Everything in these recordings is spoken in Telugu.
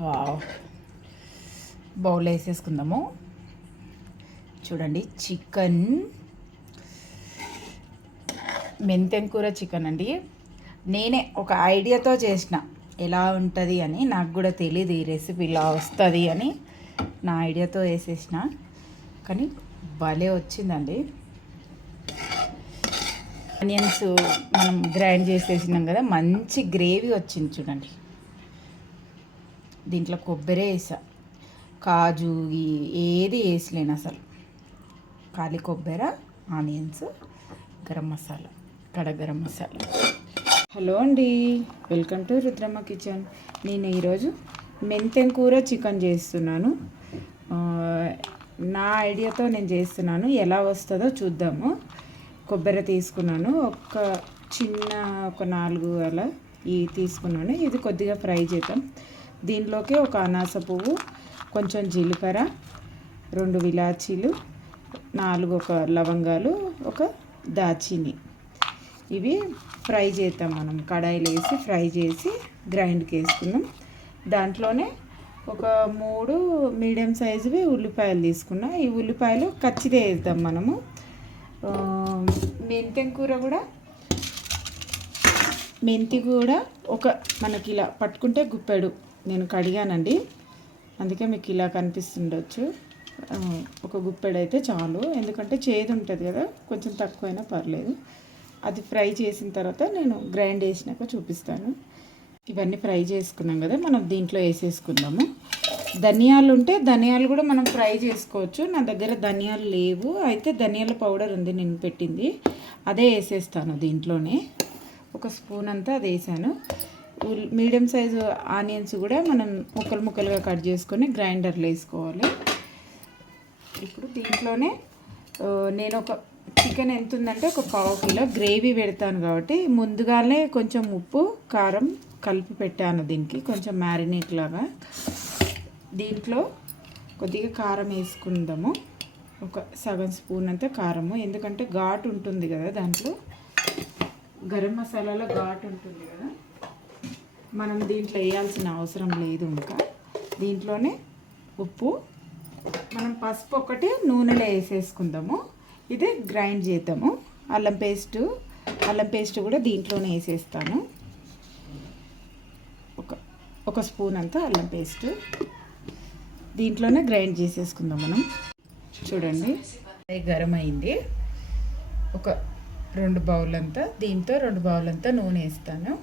వావ్, బౌల్ వేసేసుకుందాము. చూడండి, చికెన్ మెంతెం కూర చికెన్ అండి. నేనే ఒక ఐడియాతో చేసిన ఎలా ఉంటుంది అని. నాకు కూడా తెలియదు ఈ రెసిపీ ఇలా వస్తుంది అని. నా ఐడియాతో వేసేసిన, కానీ భలే వచ్చిందండి. ఆనియన్స్ మనం గ్రైండ్ చేసేసినాం కదా, మంచి గ్రేవీ వచ్చింది చూడండి. దీంట్లో కొబ్బరి వేసా, కాజు ఏది వేసలేను అసలు. ఖాళీ కొబ్బరి, ఆనియన్స్, గరం మసాలా, గరం మసాలా. హలో అండి, వెల్కమ్ టు రుద్రమ్మ కిచెన్. నేను ఈరోజు మెంతెం కూర చికెన్ చేస్తున్నాను. నా ఐడియాతో నేను చేస్తున్నాను, ఎలా వస్తుందో చూద్దాము. కొబ్బరి తీసుకున్నాను, ఒక 4 అలా తీసుకున్నాను. ఇది కొద్దిగా ఫ్రై చేద్దాం. దీనిలోకి ఒక అనాస పువ్వు, కొంచెం జీలకర్ర, 2 ఇలాచీలు, 4 ఒక లవంగాలు, ఒక దాల్చిని. ఇవి ఫ్రై చేద్దాం. మనం కడాయిలో వేసి ఫ్రై చేసి గ్రైండ్కి వేసుకున్నాం. దాంట్లోనే ఒక 3 మీడియం సైజువి ఉల్లిపాయలు తీసుకున్నాం. ఈ ఉల్లిపాయలు కచ్చిదే వేద్దాం మనము. మెంతి కూడా మనకి ఇలా పట్టుకుంటే గుప్పెడు నేను కడిగానండి, అందుకే మీకు ఇలా కనిపిస్తుండొచ్చు. ఒక గుప్పెడు అయితే చాలు, ఎందుకంటే చేదు ఉంటుంది కదా, కొంచెం తక్కువైనా పర్లేదు. అది ఫ్రై చేసిన తర్వాత నేను గ్రైండ్ చేసినాక చూపిస్తాను. ఇవన్నీ ఫ్రై చేసుకున్నాం కదా, మనం దీంట్లో వేసేసుకుందాము. ధనియాలు ఉంటే ధనియాలు కూడా మనం ఫ్రై చేసుకోవచ్చు. నా దగ్గర ధనియాలు లేవు, అయితే ధనియాల పౌడర్ ఉంది నేను పెట్టింది, అదే వేసేస్తాను దీంట్లోనే. ఒక స్పూన్ అంతా అది వేసాను. మీడియం సైజు ఆనియన్స్ కూడా మనం ముక్కలుగా కట్ చేసుకొని గ్రైండర్లో వేసుకోవాలి. ఇప్పుడు దీంట్లోనే నేను చికెన్ ఎంత ఉందంటే ఒక 1/2 కిలో గ్రేవీ పెడతాను కాబట్టి ముందుగానే కొంచెం ఉప్పు కారం కలిపి పెట్టాను దీనికి, కొంచెం మ్యారినేట్ లాగా. దీంట్లో కొద్దిగా కారం వేసుకుందాము, ఒక సగం స్పూన్ అంతా కారము, ఎందుకంటే ఘాటు ఉంటుంది కదా దాంట్లో. గరం మసాలాలో ఘాటు ఉంటుంది కదా, మనం దీంట్లో వేయాల్సిన అవసరం లేదు. ఇంకా దీంట్లోనే ఉప్పు, మనం పసుపు ఒకటి నూనెలో వేసేసుకుందాము. ఇది గ్రైండ్ చేద్దాము. అల్లం పేస్ట్ కూడా దీంట్లోనే వేసేస్తాను. ఒక స్పూన్ అంతా అల్లం పేస్ట్ దీంట్లోనే గ్రైండ్ చేసేసుకుందాం మనం. చూడండి, గరం అయింది. ఒక 2 బౌల్ అంతా, దీంతో 2 బౌల్ అంతా నూనె వేస్తాను.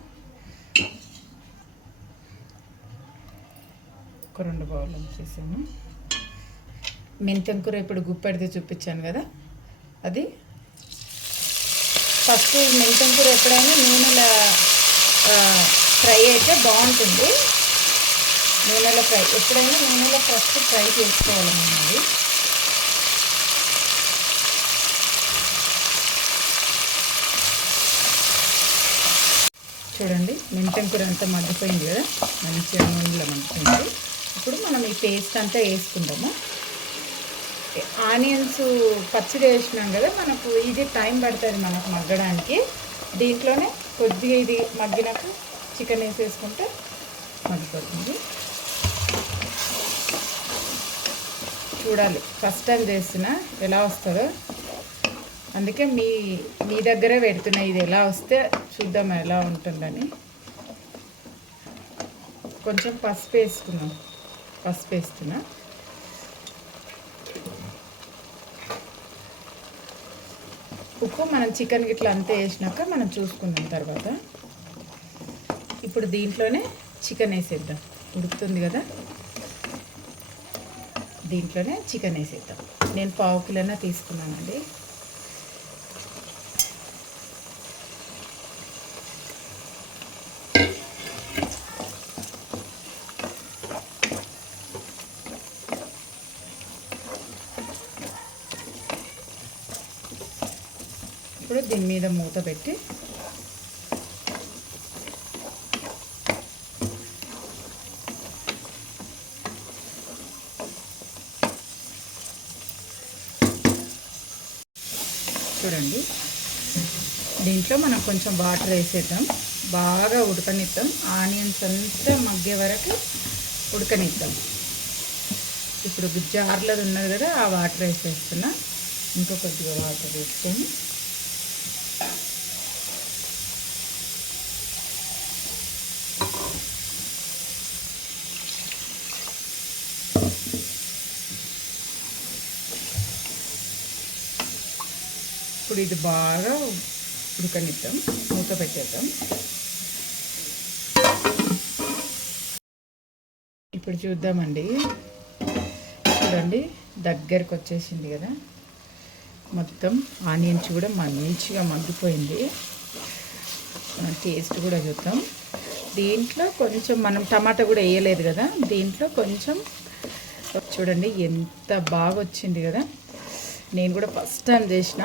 ఒక 2 బౌల్ వేసాను. మెంతెం కూర ఇప్పుడు గుప్పెడితే చూపించాను కదా, అది ఫస్ట్. మెంతెం కూర ఎప్పుడైనా నూనెలో ఫ్రై అయితే బాగుంటుంది. ఎప్పుడైనా నూనెలో ఫస్ట్ ఫ్రై చేసుకోవాలి మనం. అది చూడండి, మెంతెం కూర అంతా మగ్గిపోయింది కదా, మంచిగా నూనెలో మగ్గిపోయింది. ఇప్పుడు మనం ఈ పేస్ట్ అంతా వేసుకుందాము. ఆనియన్స్ పచ్చిడి వేసినాం కదా, మనకు ఇది టైం పడుతుంది మనకు మగ్గడానికి. దీంట్లోనే కొద్దిగా ఇది మగ్గినాక చికెన్ వేసేసుకుంటే మగ్గిపోతుంది. చూడాలి, ఫస్ట్ టైం చేస్తున్నా ఎలా వస్తుందో, అందుకే మీ దగ్గరే పెడుతున్నా. ఇది ఎలా వస్తే చూద్దాం ఎలా ఉంటుందని. కొంచెం పసుపు వేస్తున్నా. ఉప్పు మనం చికెన్ గిట్లా అంతా వేసినాక మనం చూసుకున్నాం తర్వాత. ఇప్పుడు దీంట్లోనే చికెన్ వేసేద్దాం, ఉడుకుతుంది కదా, దీంట్లోనే చికెన్ వేసేద్దాం. నేను 1/2 కిలోనే తీసుకున్నానండి. ఇప్పుడు దీని మీద మూత పెట్టి చూడండి, దీంట్లో మనం కొంచెం వాటర్ వేసేద్దాం, బాగా ఉడకనిద్దాం. ఆనియన్స్ అంతా మగ్గే వరకు ఉడకనిద్దాం. ఇప్పుడు జార్లో ఉన్నది కదా, ఆ వాటర్ వేసేస్తున్నా. ఇంకో కొద్దిగా వాటర్ వేసుకొని ఇప్పుడు ఇది బాగా ఉడకనిద్దాం. మూత పెట్టేద్దాం. ఇప్పుడు చూద్దామండి. చూడండి, దగ్గరకు వచ్చేసింది కదా, మొత్తం ఆనియన్స్ కూడా మంచిగా మగ్గిపోయింది. మనం టేస్ట్ కూడా చూద్దాం. దీంట్లో కొంచెం మనం టమాటా కూడా వేయలేదు కదా, దీంట్లో కొంచెం చూడండి ఎంత బాగా వచ్చింది కదా. నేను కూడా ఫస్ట్ టైం చేసిన,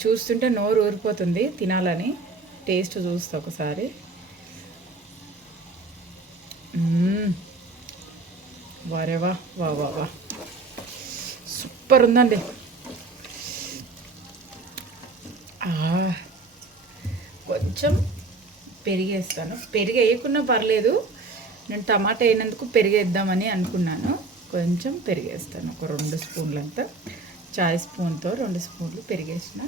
చూస్తుంటే నోరు ఊరిపోతుంది తినాలని. టేస్ట్ చూస్తా ఒకసారి. వారేవా, వా వా వా, సూపర్ ఉందండి. కొంచెం పెరిగేస్తాను. పెరిగి వేయకున్నా పర్లేదు, నేను టమాటా వేయనందుకు పెరిగేద్దామని అనుకున్నాను. కొంచెం పెరిగేస్తాను, ఒక 2 స్పూన్లంతా. చాయ్ స్పూన్తో 2 స్పూన్లు పెరిగేసిన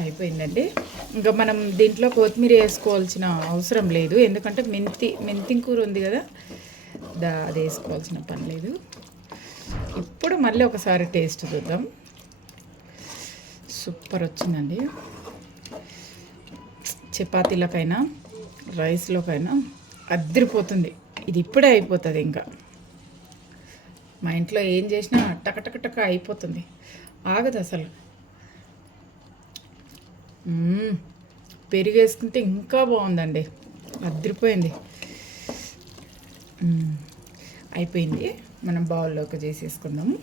అయిపోయిందండి. ఇంకా మనం దీంట్లో కొత్తిమీర వేసుకోవాల్సిన అవసరం లేదు, ఎందుకంటే మెంతి కూర ఉంది కదా, అది వేసుకోవాల్సిన పని లేదు. ఇప్పుడు మళ్ళీ ఒకసారి టేస్ట్ చూద్దాం. సూపర్ వచ్చిందండి. చపాతీలకైనా రైస్లోకైనా అద్దరిపోతుంది. ఇది ఇప్పుడే అయిపోతుంది. ఇంకా మా ఇంట్లో ఏం చేసినా టకటకటక అయిపోతుంది, ఆగదు అసలు. పెరుగు వేసుకుంటే ఇంకా బాగుందండి, అద్దరిపోయింది. అయిపోయింది. మనం బౌల్లోకి చేసేసుకుందాము.